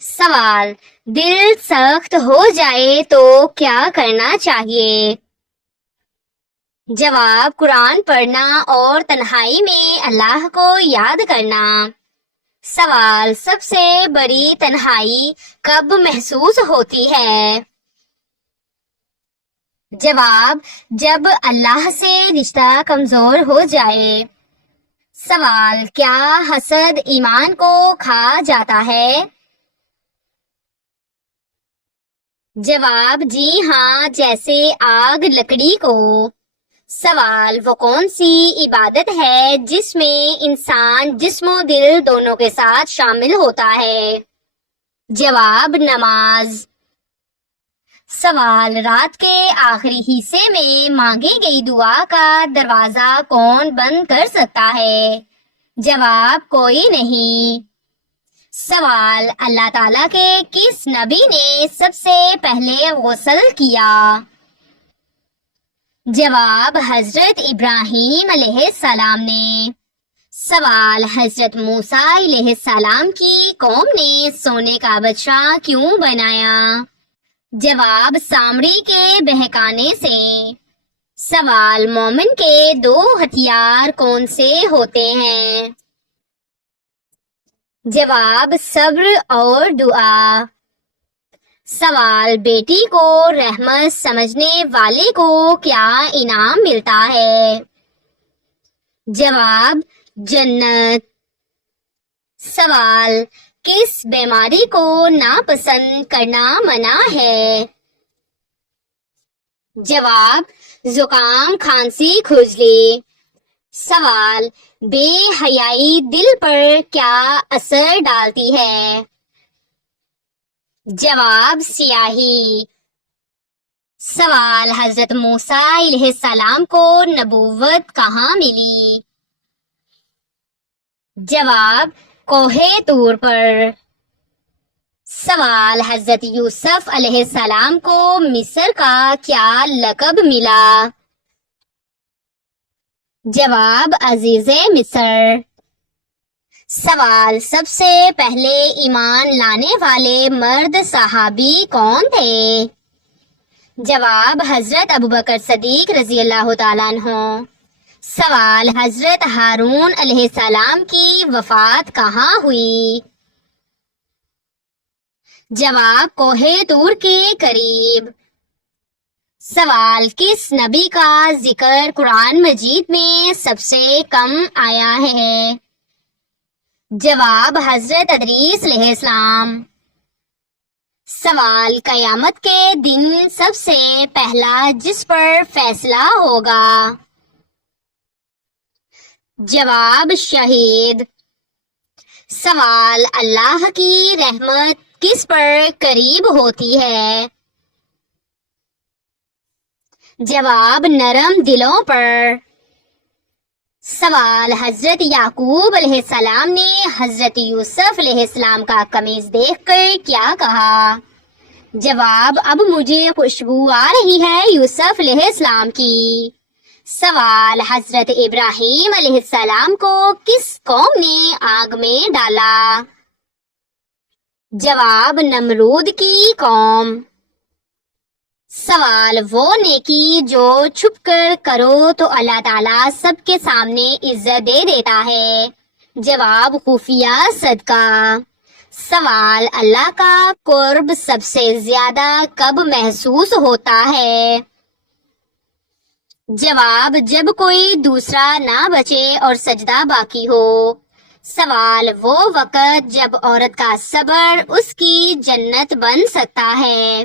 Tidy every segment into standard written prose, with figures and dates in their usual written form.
سوال: دل سخت ہو جائے تو کیا کرنا چاہیے؟ جواب: قرآن پڑھنا اور تنہائی میں اللہ کو یاد کرنا۔ سوال: سب سے بڑی تنہائی کب محسوس ہوتی ہے؟ جواب: جب اللہ سے رشتہ کمزور ہو جائے۔ سوال: کیا حسد ایمان کو کھا جاتا ہے؟ جواب: جی ہاں، جیسے آگ لکڑی کو۔ سوال: وہ کون سی عبادت ہے جس میں انسان جسم و دل دونوں کے ساتھ شامل ہوتا ہے؟ جواب: نماز۔ سوال: رات کے آخری حصے میں مانگی گئی دعا کا دروازہ کون بند کر سکتا ہے؟ جواب: کوئی نہیں۔ سوال: اللہ تعالیٰ کے کس نبی نے سب سے پہلے غسل کیا؟ جواب: حضرت ابراہیم علیہ السلام نے۔ سوال: حضرت موسیٰ علیہ السلام کی قوم نے سونے کا بچہ کیوں بنایا؟ جواب: سامری کے بہکانے سے۔ سوال: مومن کے دو ہتھیار کون سے ہوتے ہیں؟ جواب: صبر اور دعا۔ سوال: بیٹی کو رحمت سمجھنے والے کو کیا انعام ملتا ہے؟ جواب: جنت۔ سوال: کس بیماری کو ناپسند کرنا منع ہے؟ جواب: زکام، کھانسی، کھجلی۔ سوال: بے حیائی دل پر کیا اثر ڈالتی ہے؟ جواب: سیاہی۔ سوال: حضرت موسیٰ علیہ السلام کو نبوت کہاں ملی؟ جواب: کوہ طور پر۔ سوال: حضرت یوسف علیہ السلام کو مصر کا کیا لقب ملا؟ جواب: عزیز مصر۔ سوال: سب سے پہلے ایمان لانے والے مرد صحابی کون تھے؟ جواب: حضرت ابوبکر صدیق رضی اللہ تعالیٰ عنہ۔ سوال: حضرت ہارون علیہ السلام کی وفات کہاں ہوئی؟ جواب: کوہ طور کے قریب۔ سوال: کس نبی کا ذکر قرآن مجید میں سب سے کم آیا ہے؟ جواب: حضرت ادریس علیہ السلام۔ سوال: قیامت کے دن سب سے پہلا جس پر فیصلہ ہوگا؟ جواب: شہید۔ سوال: اللہ کی رحمت کس پر قریب ہوتی ہے؟ جواب: نرم دلوں پر۔ سوال: حضرت یعقوب علیہ السلام نے حضرت یوسف علیہ السلام کا قمیص دیکھ کر کیا کہا؟ جواب: اب مجھے خوشبو آ رہی ہے یوسف علیہ السلام کی۔ سوال: حضرت ابراہیم علیہ السلام کو کس قوم نے آگ میں ڈالا؟ جواب: نمرود کی قوم۔ سوال: وہ نیکی جو چھپ کر کرو تو اللہ تعالیٰ سب کے سامنے عزت دے دیتا ہے؟ جواب: خفیہ صدقہ۔ سوال: اللہ کا قرب سب سے زیادہ کب محسوس ہوتا ہے؟ جواب: جب کوئی دوسرا نہ بچے اور سجدہ باقی ہو۔ سوال: وہ وقت جب عورت کا صبر اس کی جنت بن سکتا ہے؟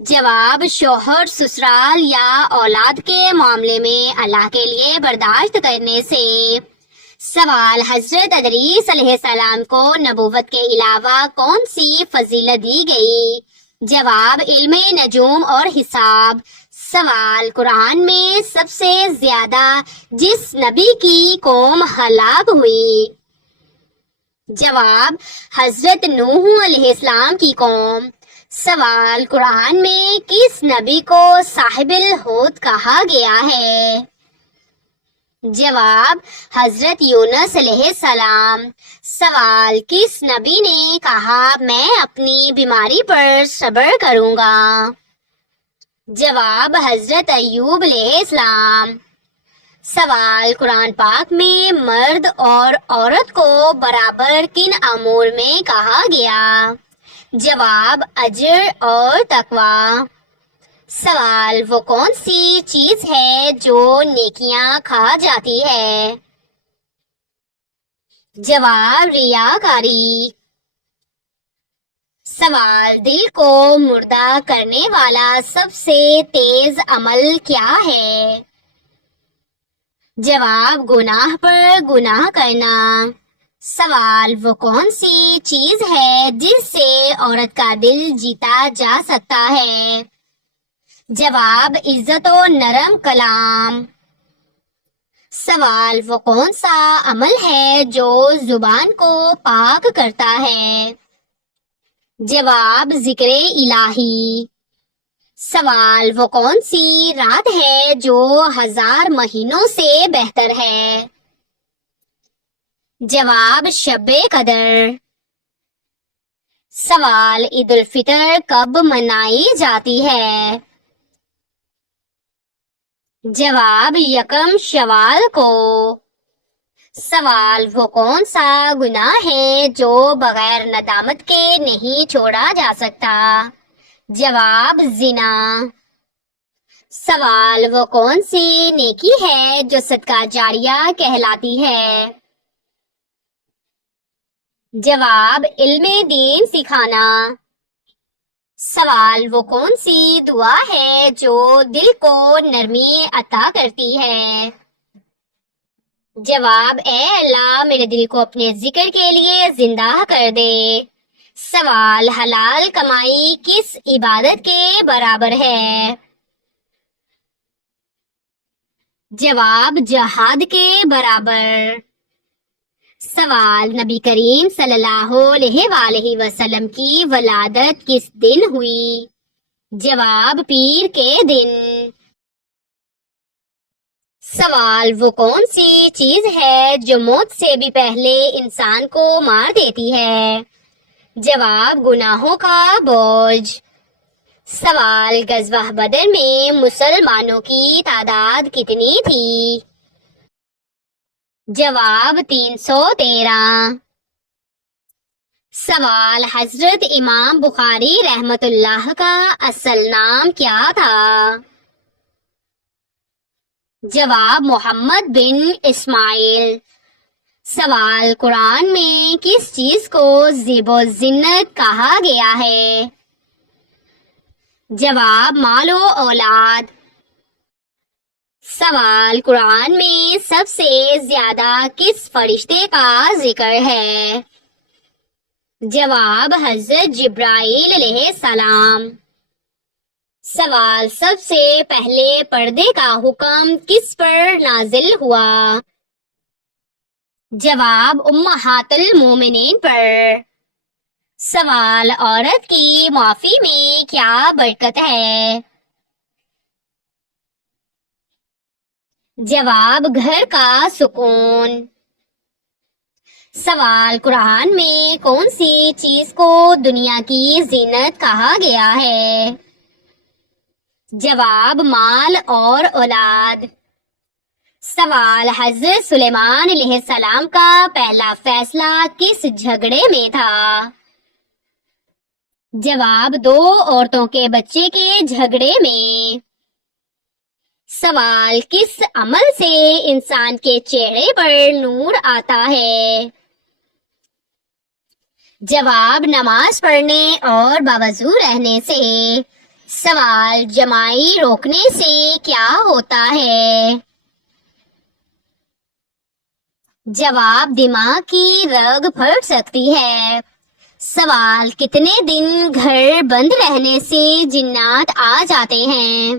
جواب: شوہر سسرال یا اولاد کے معاملے میں اللہ کے لیے برداشت کرنے سے۔ سوال: حضرت ادریس علیہ السلام کو نبوت کے علاوہ کون سی فضیلت دی گئی؟ جواب: علم نجوم اور حساب۔ سوال: قرآن میں سب سے زیادہ جس نبی کی قوم ہلاک ہوئی؟ جواب: حضرت نوح علیہ السلام کی قوم۔ سوال: قرآن میں کس نبی کو صاحب الحوت کہا گیا ہے؟ جواب حضرت یونس علیہ السلام۔ سوال، کس نبی نے کہا میں اپنی بیماری پر صبر کروں گا؟ جواب حضرت ایوب علیہ السلام۔ سوال، قرآن پاک میں مرد اور عورت کو برابر کن امور میں کہا گیا؟ جواب اجر اور تقوی۔ سوال، وہ کون سی چیز ہے جو نیکیاں کھا جاتی ہے؟ جواب ریاکاری۔ سوال، دل کو مردہ کرنے والا سب سے تیز عمل کیا ہے؟ جواب گناہ پر گناہ کرنا۔ سوال، وہ کون سی چیز ہے جس سے عورت کا دل جیتا جا سکتا ہے؟ جواب عزت و نرم کلام۔ سوال، وہ کون سا عمل ہے جو زبان کو پاک کرتا ہے؟ جواب ذکر الہی۔ سوال، وہ کون سی رات ہے جو 1000 مہینوں سے بہتر ہے؟ جواب شب قدر۔ سوال، عید الفطر کب منائی جاتی ہے؟ جواب یکم شوال کو۔ سوال، وہ کون سا گناہ ہے جو بغیر ندامت کے نہیں چھوڑا جا سکتا؟ جواب زنا۔ سوال، وہ کون سی نیکی ہے جو صدقہ جاریہ کہلاتی ہے؟ جواب علم دین سکھانا۔ سوال، وہ کون سی دعا ہے جو دل کو نرمی عطا کرتی ہے؟ جواب اے اللہ میرے دل کو اپنے ذکر کے لیے زندہ کر دے۔ سوال، حلال کمائی کس عبادت کے برابر ہے؟ جواب جہاد کے برابر۔ سوال، نبی کریم صلی اللہ علیہ وآلہ وسلم کی ولادت کس دن ہوئی؟ جواب پیر کے دن۔ سوال، وہ کون سی چیز ہے جو موت سے بھی پہلے انسان کو مار دیتی ہے؟ جواب گناہوں کا بوجھ۔ سوال، غزوہ بدر میں مسلمانوں کی تعداد کتنی تھی؟ جواب 313۔ سوال، حضرت امام بخاری رحمت اللہ کا اصل نام کیا تھا؟ جواب محمد بن اسماعیل۔ سوال، قرآن میں کس چیز کو زیب و زینت کہا گیا ہے؟ جواب مال و اولاد۔ سوال، قرآن میں سب سے زیادہ کس فرشتے کا ذکر ہے؟ جواب حضرت جبرائیل علیہ السلام۔ سوال، سب سے پہلے پردے کا حکم کس پر نازل ہوا؟ جواب امہات المومنین پر۔ سوال، عورت کی معافی میں کیا برکت ہے؟ جواب گھر کا سکون۔ سوال، قرآن میں کون سی چیز کو دنیا کی زینت کہا گیا ہے؟ جواب مال اور اولاد۔ سوال، حضرت سلیمان علیہ السلام کا پہلا فیصلہ کس جھگڑے میں تھا؟ جواب 2 عورتوں کے بچے کے جھگڑے میں۔ سوال، کس عمل سے انسان کے چہرے پر نور آتا ہے؟ جواب نماز پڑھنے اور باوضو رہنے سے۔ سوال، جمائی روکنے سے کیا ہوتا ہے؟ جواب دماغ کی رگ پھٹ سکتی ہے۔ سوال، کتنے دن گھر بند رہنے سے جنات آ جاتے ہیں؟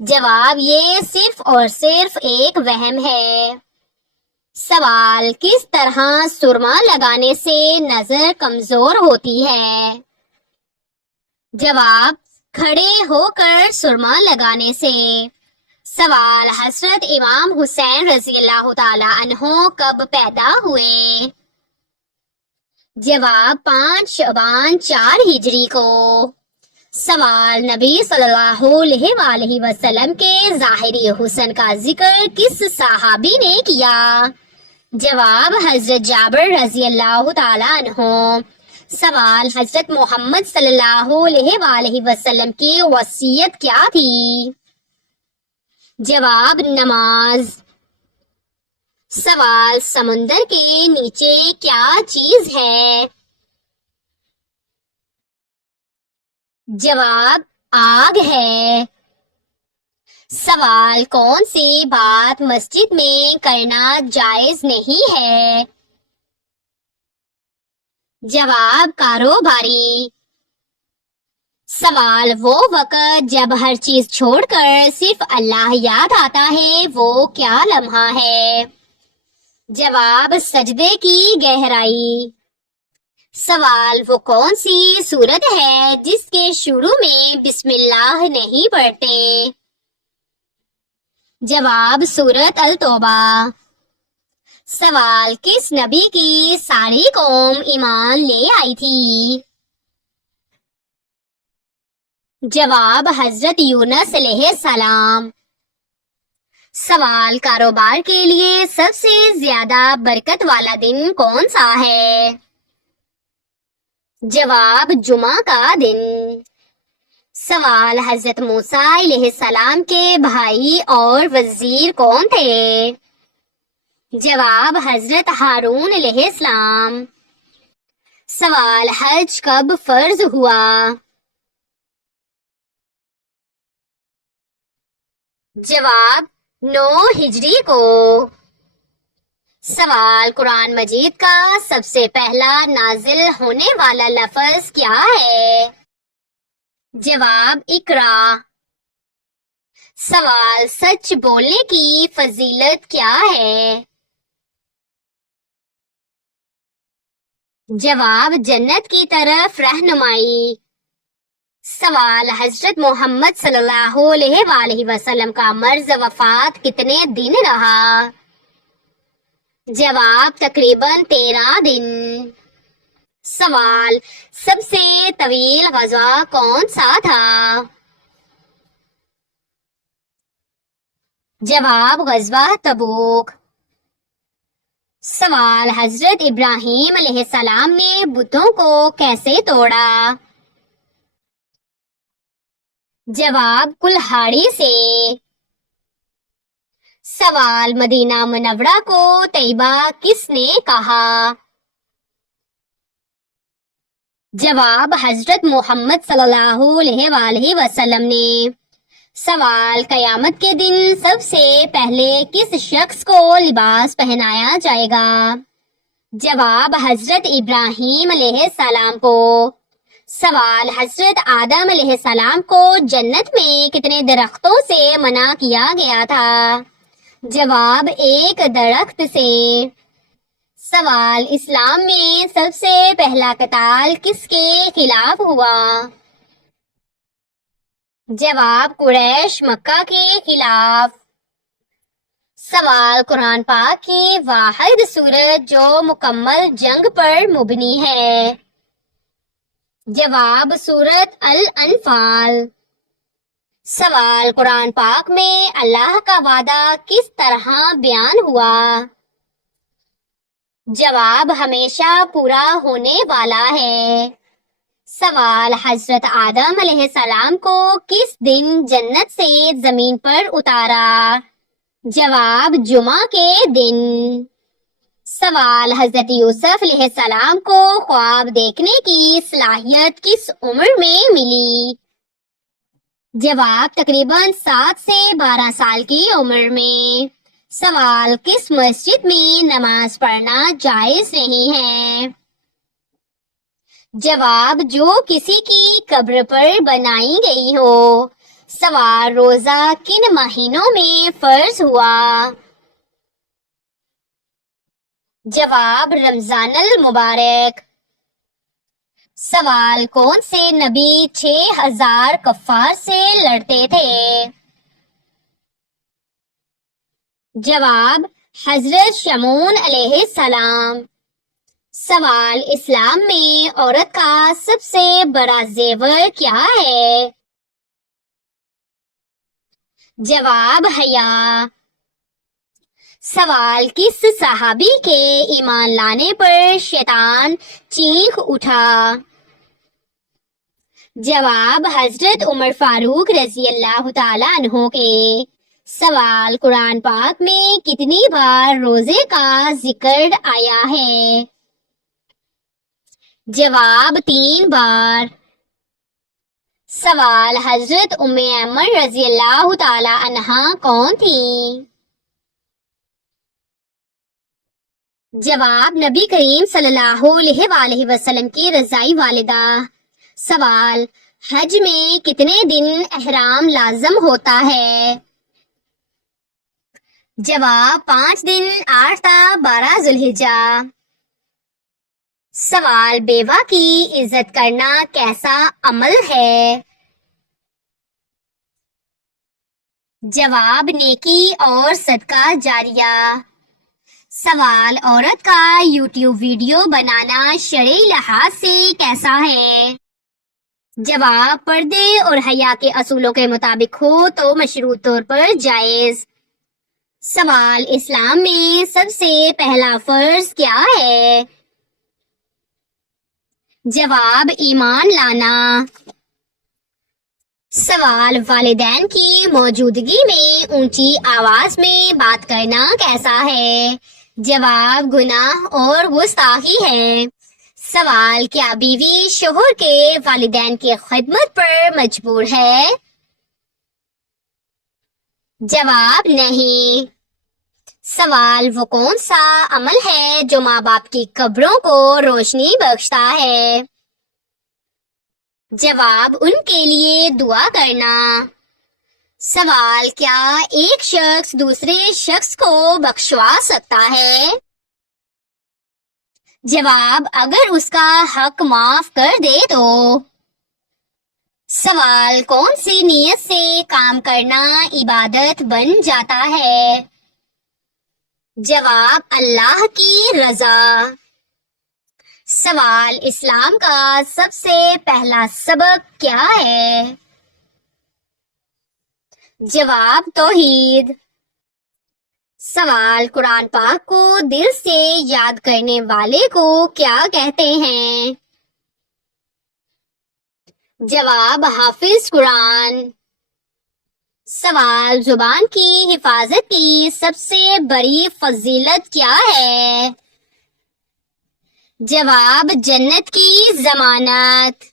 جواب یہ صرف اور صرف ایک وہم ہے۔ سوال، کس طرح سرما لگانے سے نظر کمزور ہوتی ہے؟ جواب کھڑے ہو کر سرما لگانے سے۔ سوال حضرت امام حسین رضی اللہ تعالی عنہ کب پیدا ہوئے؟ جواب 5 شعبان 4 ہجری کو۔ سوال نبی صلی اللہ علیہ وآلہ وسلم کے ظاہری حسن کا ذکر کس صحابی نے کیا؟ جواب حضرت جابر رضی اللہ تعالی عنہ۔ سوال حضرت محمد صلی اللہ علیہ وآلہ وسلم کی وصیت کیا تھی؟ جواب نماز۔ سوال سمندر کے نیچے کیا چیز ہے؟ جواب آگ ہے۔ سوال کون سی بات مسجد میں کرنا جائز نہیں ہے؟ جواب کاروباری۔ سوال وہ وقت جب ہر چیز چھوڑ کر صرف اللہ یاد آتا ہے وہ کیا لمحہ ہے؟ جواب سجدے کی گہرائی۔ سوال وہ کون سی سورت ہے جس کے شروع میں بسم اللہ نہیں پڑھتے؟ جواب سورت التوبہ۔ سوال کس نبی کی ساری قوم ایمان لے آئی تھی؟ جواب حضرت یونس علیہ السلام۔ سوال کاروبار کے لیے سب سے زیادہ برکت والا دن کون سا ہے؟ جواب جمعہ کا دن۔ سوال حضرت موسیٰ علیہ السلام کے بھائی اور وزیر کون تھے؟ جواب حضرت ہارون علیہ السلام۔ سوال حج کب فرض ہوا؟ جواب 9 ہجری کو۔ سوال قرآن مجید کا سب سے پہلا نازل ہونے والا لفظ کیا ہے؟ جواب اقرا۔ سوال سچ بولنے کی فضیلت کیا ہے؟ جواب جنت کی طرف رہنمائی۔ سوال حضرت محمد صلی اللہ علیہ وآلہ وسلم کا مرض وفات کتنے دن رہا؟ جواب تقریباً 13 دن۔ سوال سب سے طویل غزوہ کون سا تھا؟ جواب غزوہ تبوک۔ سوال حضرت ابراہیم علیہ السلام نے بتوں کو کیسے توڑا؟ جواب کلہاڑی سے۔ سوال مدینہ منورہ کو طیبہ کس نے کہا؟ جواب حضرت محمد صلی اللہ علیہ وآلہ وسلم نے۔ سوال قیامت کے دن سب سے پہلے کس شخص کو لباس پہنایا جائے گا؟ جواب حضرت ابراہیم علیہ السلام کو۔ سوال حضرت آدم علیہ السلام کو جنت میں کتنے درختوں سے منع کیا گیا تھا؟ جواب 1 درخت سے۔ سوال اسلام میں سب سے پہلا قتال کس کے خلاف ہوا؟ جواب قریش مکہ کے خلاف۔ سوال قرآن پاک کی واحد سورت جو مکمل جنگ پر مبنی ہے؟ جواب سورت الانفال۔ سوال قرآن پاک میں اللہ کا وعدہ کس طرح بیان ہوا؟ جواب ہمیشہ پورا ہونے والا ہے۔ سوال حضرت آدم علیہ السلام کو کس دن جنت سے زمین پر اتارا؟ جواب جمعہ کے دن۔ سوال حضرت یوسف علیہ السلام کو خواب دیکھنے کی صلاحیت کس عمر میں ملی؟ جواب تقریباً 7 سے 12 سال کی عمر میں۔ سوال کس مسجد میں نماز پڑھنا جائز نہیں ہے؟ جواب جو کسی کی قبر پر بنائی گئی ہو۔ سوال روزہ کن مہینوں میں فرض ہوا؟ جواب رمضان المبارک۔ سوال کون سے نبی 6000 کفار سے لڑتے تھے؟ جواب حضرت شمعون علیہ السلام۔ سوال اسلام میں عورت کا سب سے بڑا زیور کیا ہے؟ جواب حیا۔ سوال کس صحابی کے ایمان لانے پر شیطان چیخ اٹھا؟ جواب حضرت عمر فاروق رضی اللہ تعالیٰ عنہ کے۔ سوال قرآن پاک میں کتنی بار روزے کا ذکر آیا ہے؟ جواب 3 بار۔ سوال حضرت ام ایمن رضی اللہ تعالی عنہا کون تھیں؟ جواب نبی کریم صلی اللہ علیہ وآلہ وسلم کی رضائی والدہ۔ سوال حج میں کتنے دن احرام لازم ہوتا ہے؟ جواب 5 دن 8 تا 12 ذوالحجہ۔ سوال بیوہ کی عزت کرنا کیسا عمل ہے؟ جواب نیکی اور صدقہ جاریہ۔ سوال عورت کا یوٹیوب ویڈیو بنانا شرعی لحاظ سے کیسا ہے؟ جواب پردے اور حیا کے اصولوں کے مطابق ہو تو مشروط طور پر جائز۔ سوال اسلام میں سب سے پہلا فرض کیا ہے؟ جواب ایمان لانا۔ سوال والدین کی موجودگی میں اونچی آواز میں بات کرنا کیسا ہے؟ جواب گناہ اور گستاخی ہے۔ سوال کیا بیوی شوہر کے والدین کی خدمت پر مجبور ہے؟ جواب نہیں۔ سوال وہ کون سا عمل ہے جو ماں باپ کی قبروں کو روشنی بخشتا ہے؟ جواب ان کے لیے دعا کرنا۔ سوال کیا ایک شخص دوسرے شخص کو بخشوا سکتا ہے؟ جواب اگر اس کا حق معاف کر دے تو۔ سوال کون سی نیت سے کام کرنا عبادت بن جاتا ہے؟ جواب اللہ کی رضا۔ سوال اسلام کا سب سے پہلا سبق کیا ہے؟ جواب توحید۔ سوال قرآن پاک کو دل سے یاد کرنے والے کو کیا کہتے ہیں؟ جواب حافظ قرآن۔ سوال زبان کی حفاظت کی سب سے بڑی فضیلت کیا ہے؟ جواب جنت کی ضمانت۔